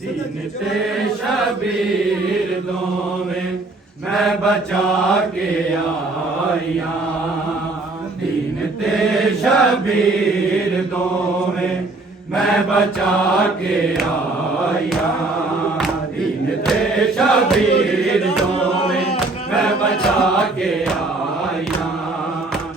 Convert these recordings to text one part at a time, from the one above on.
दीन ते शबीर दोवें मैं बचा के आया, दीन ते शबीर दोवें मैं बचा के आया, दीन ते शबीर दोवें मैं बचा के आया,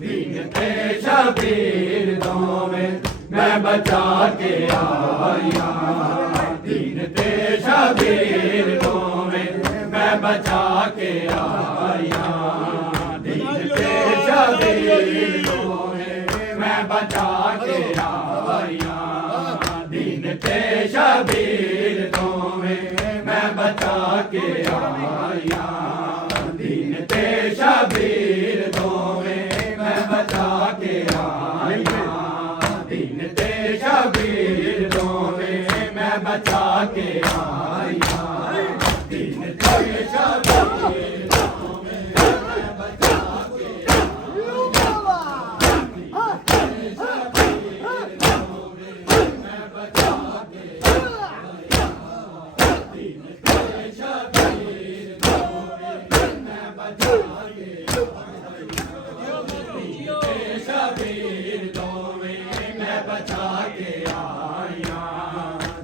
दीन ते शबीर दोवें मैं बचा के आया, दीन ते शबीर दोवें मैं बचा के आया, दीन ते शबीर दोवें मैं बचा के आया, दीन ते शबीर दोवें मैं बचा के आया, दीन ते शबीर दोवें मैं बचा के आया, दीन ते शबीर दोवें मैं बचा के आया, दीन ते शबीर दोवें मैं बचा के शबीर दोवें मैं बचा के आया,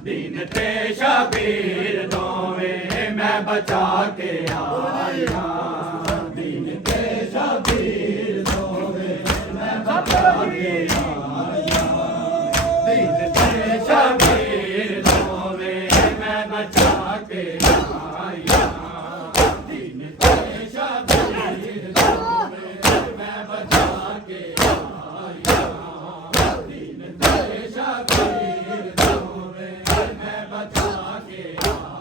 दीन ते शबीर दोवें मैं बचा के आया, दीन ते शबीर दोवें मैं बचा के आया, दीन ते शबीर दोवें मैं बचा के आया, दीन ते शबीर दोवें मैं बचा के आया,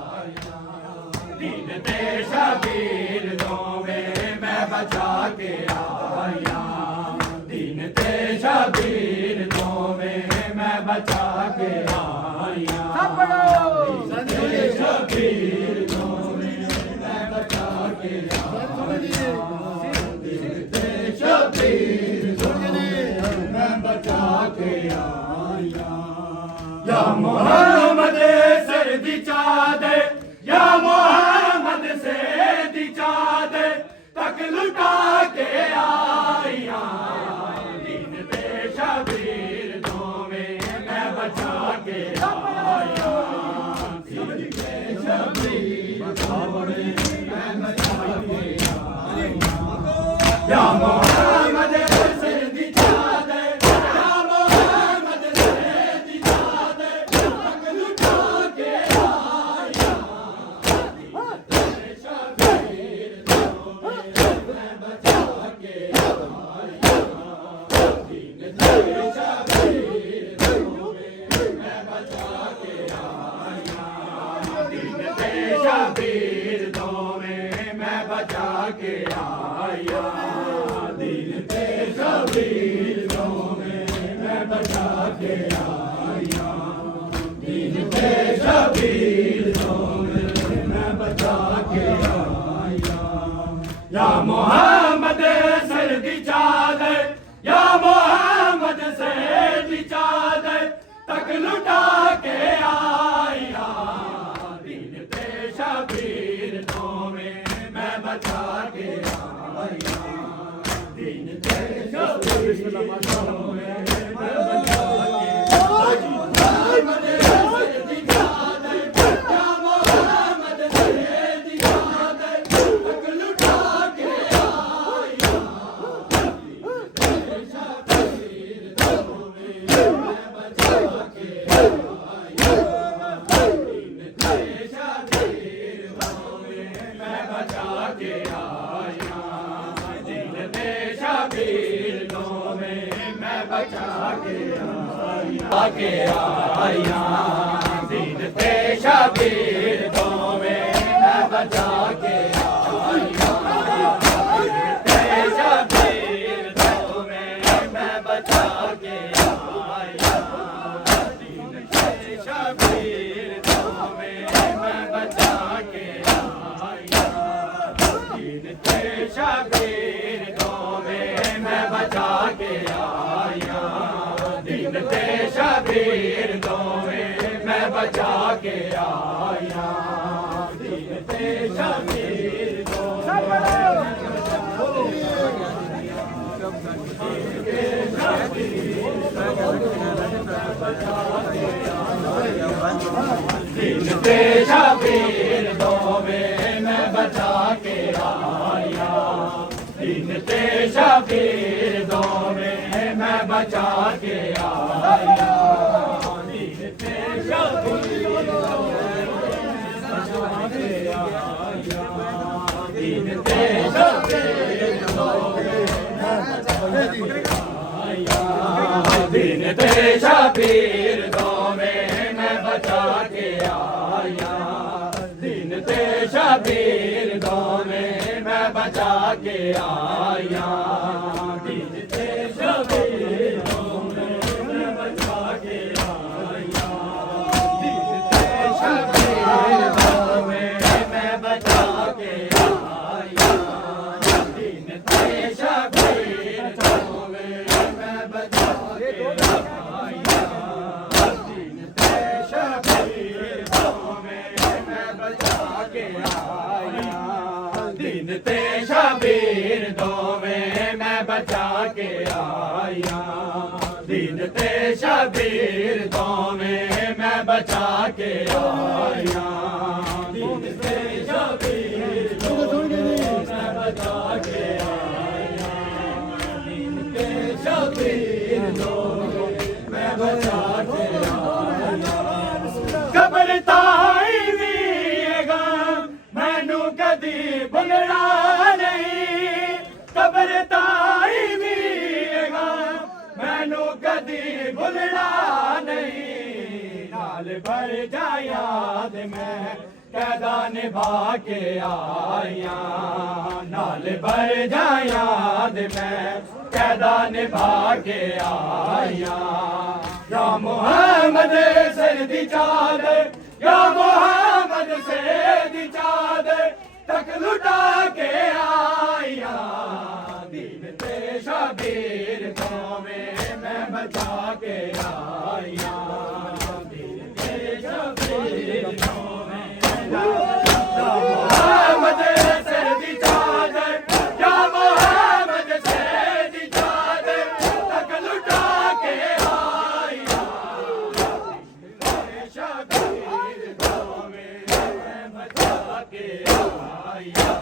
दीन ते शबीर दोवें मैं बचा के आया, दीन ते शबीर दोवें मैं बचा के आया, दीन ते शबीर दोवें मैं बचा के आया, दीन ते शबीर दोवें मैं बचा के आया। या मोहम्मद सर्दी चादे, या मोहम्मद से दी चादे तक लुटा के आया, दीन ते शबीर दोवें मैं बचा के आया, दीन ते शबीर दोवें मैं बचा के आया। या मोहम्मद सर्दी चादे, या मोहम्मद से दी चादे तक लुटा के आया, दीन ते शबीर दोवें मैं बचा के आया दीन ते शबीर दोवें मैं बचा के आया या मोहम्मद सर दी चादर या मोहम्मद सर दी चादर तक लुटा के आया दीन ते शबीर दोवें मैं बचा के आया दीन ते शबीर दोवें मैं बचा के मोहम्मद सर दी चादर या मोहम्मद सर दी चादर तक लुटा के आया दीन ते शबीर दोवें मैं बचा के आया दीन ते शबीर दोवें मैं बचा के आया दीन ते शबीर दोवें मैं बचा के आया दीन ते शबीर दोवें मैं बचा के आया ते शबीर दोवें मैं बचा के आया दीन ते शबीर दोवें मैं बचा के आया दीन ते शबीर दोवें मैं बचा के आया दीन ते शबीर दोवें मैं बचा के आया दीन ते शबीर दीन ते शबीर दोवें मैं बचा के आया दीन ते शबीर दोवें मैं बचा के आया दीन ते शबीर दीन ते शबीर दीन ते शबीर दोवें मैं बचा के आया दीन ते शबीर दोवें मैं बचा के आया दीन ते शबीर दोवें मैं बचा के आया दीन ते शबीर दोवें मैं बचा के आया दीन ते शबीर दोवें मैं बचा के आया दीन ते शबीर दोवें मैं बचा के आया दीन ते शबीर दोवें मैं बचा के आया दीन ते शबीर दोवें मैं बचा के आया दीन ते शबीर दोवें मैं बचा के आया दीन ते शबीर दोवें मैं बचा के आया कब्र ताई वी गम मैनू कदी भुलना नहीं कब्र ताई वी गम मैनू कदी भुलना नहीं नाल भर जा याद मैं कैदा निभा के आया नाल भर जा याद मैं कैदा निभा के आया या मोहम्मद सर दी चादर या मोहम्मद सर दी चादर तक लुटा के आया दीन ते शबीर दोवें मैं बचा के आया दीन ते शबीर दोवें मोहम्मद सर दी चादर या मोहम्मद सर दी चादर तक लुटा के आया शबीर दोवें मैं बचा के आया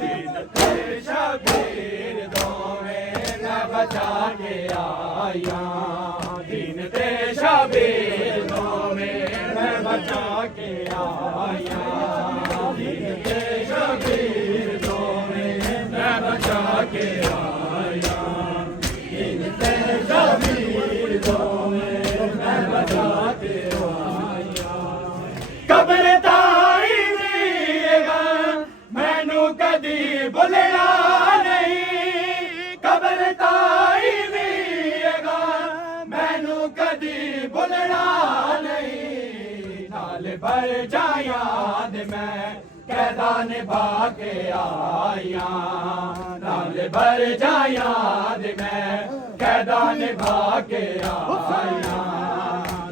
दीन ते शबीर दोवें मैं बचा के आया दीन ते शबीर दोवें मैं बचा के आया दीन ते शबीर दोवें मैं बचा के आया दीन ते शबीर दोवें मैं बचा के आया कब्र ताई वी गम मैनू कदी भुलना नहीं कब्र ताई वी गम मैनू निभा के आया नाल भर जाया मैं कैदा निभा के आया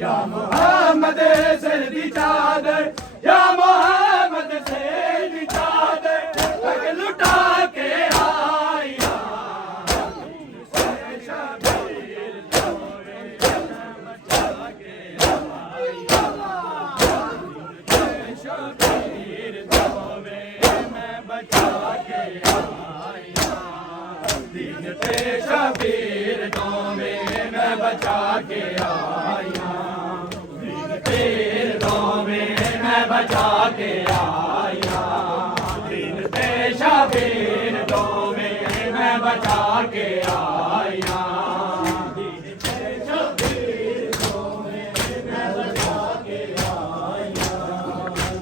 या मोहम्मद सिर दी चादर या मोहम्मद सिर दी चादर तक लुटा के आया शबीर दोवे बचा के आया शबीर दोवे मैं बचा के आया दीन ते शबीर दोवे मैं बचा के आया दीन दोवे मैं बचा के आया दीन ते शबीर दोवे मैं बचा के आया दीन ते शबीर दोवे मैं बचा के आया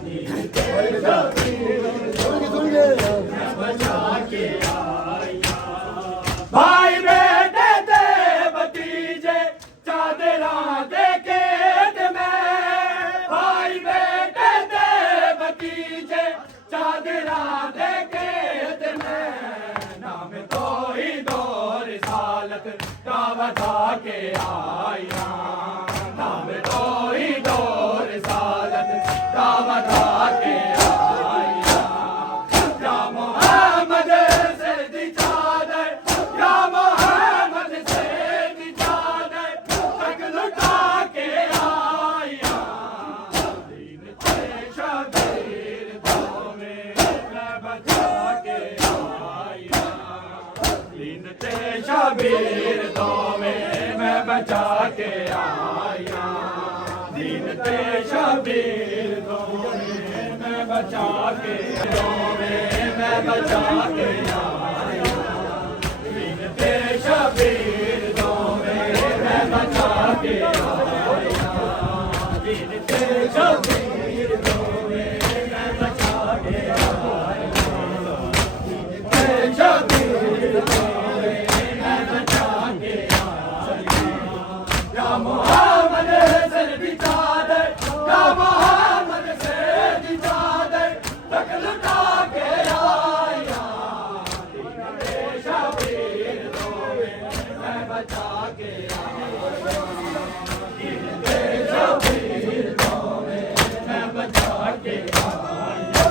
दीन ते शबीर दोवे मैं बचा के आया भाई बेटे दे भतीजे चादरा दे के भाई बेटे दे भतीजे चादरा दे के नाम तो ही दो रिसालत का बता के आया नाम तो ही दो रिसालत का बता के आया या मोहम्मद से दी चादर या मोहम्मद से दी चादर तक लुटा के आया दीन ते शबीर दोवे मैं बचा के आया दीन ते शबीर दोवे मैं बचा के आया दीन ते शबीर दोवे मैं बचा के दोवे मैं बचा के आया दीन ते शबीर दोवे मैं बचा के आया दीन ते शबीर दोवे मैं बचा के आया दीन ते शबीर दोवे मैं बचा के आया या मोहम्मद सिर दी चादर या मोहम्मद सिर दी चादर तक लुटा के आया दीन ते शबीर दोवे मैं बचा के आया दीन ते शबीर दोवे मैं बचा के आया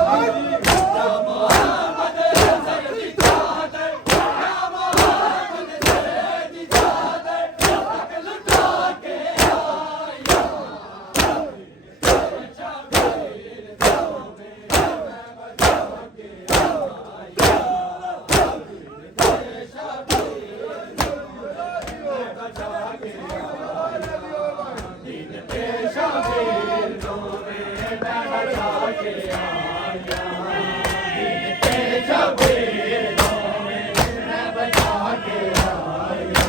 या मोहम्मद सिर दी चादर या मोहम्मद सिर दी चादर तक लुटा के आया शबीर दोवे मैं बचा के आया दीन ते शबीर दोवे मैं बचा के आया दीन ते शबीर दोवे मैं बचा के आया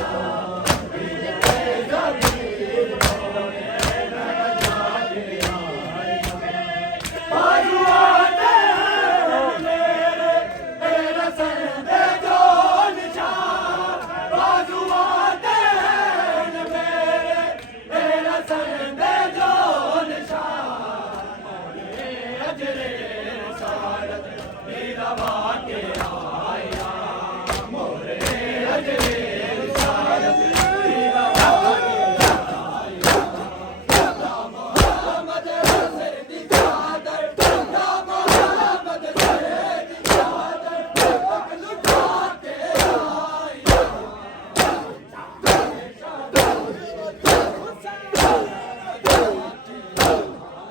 दीन ते शबीर दोवे मैं बचा के आया बाजुआते मेरे तेरा संदे जो निशान बाजुआते मेरे तेरा संदे जो निशान अजरे सारत नीलवा के आया मोरे अजरे सारत नीलवा के आया या मोहम्मद सिर दी चादर या मोहम्मद सिर दी चादर तक लुटा के आया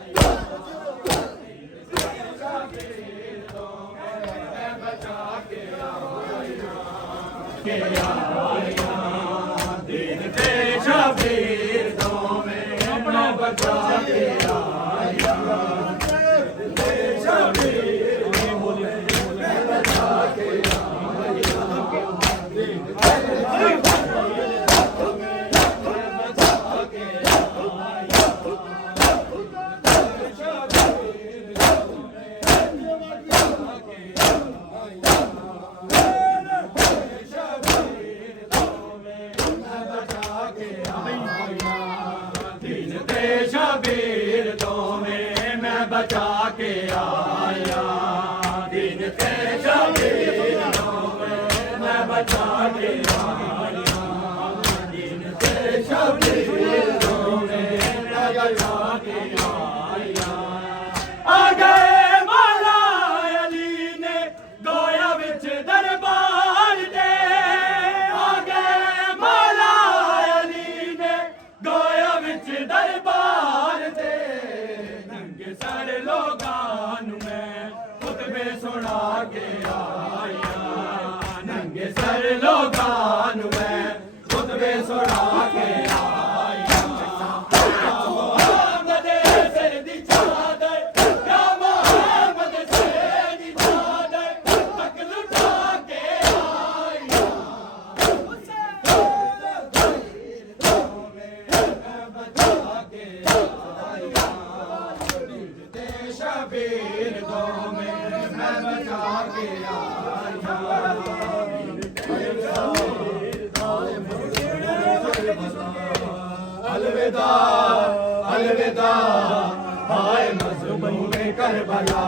दीन ते शबीर दोवे मैं बचा के आया दीन ते शबीर दोवे मैं बचा के आया दीन ते शबीर दोवे मैं बचा के आया शबीर दोवे मैं बचा के आया शबीर दोवे शबीर दोवें बचा के आया। आ गए मौला अली ने गोया विच दरबार दे। आ गए मौला अली ने गोया विच दरबार दे। नंगे सर लोगां नूं मैं खुतबे सुना के आया। नंगे सर लोगां नूं मैं खुतबे सुना के आया। मोहम्मद सिर दी चादर, या मोहम्मद सिर दी चादर तक लुटा के आया। बचा के आया। शबीर दो में मैं बचा के आया। अलविदा अलविदा हाय मज़लूम करबला।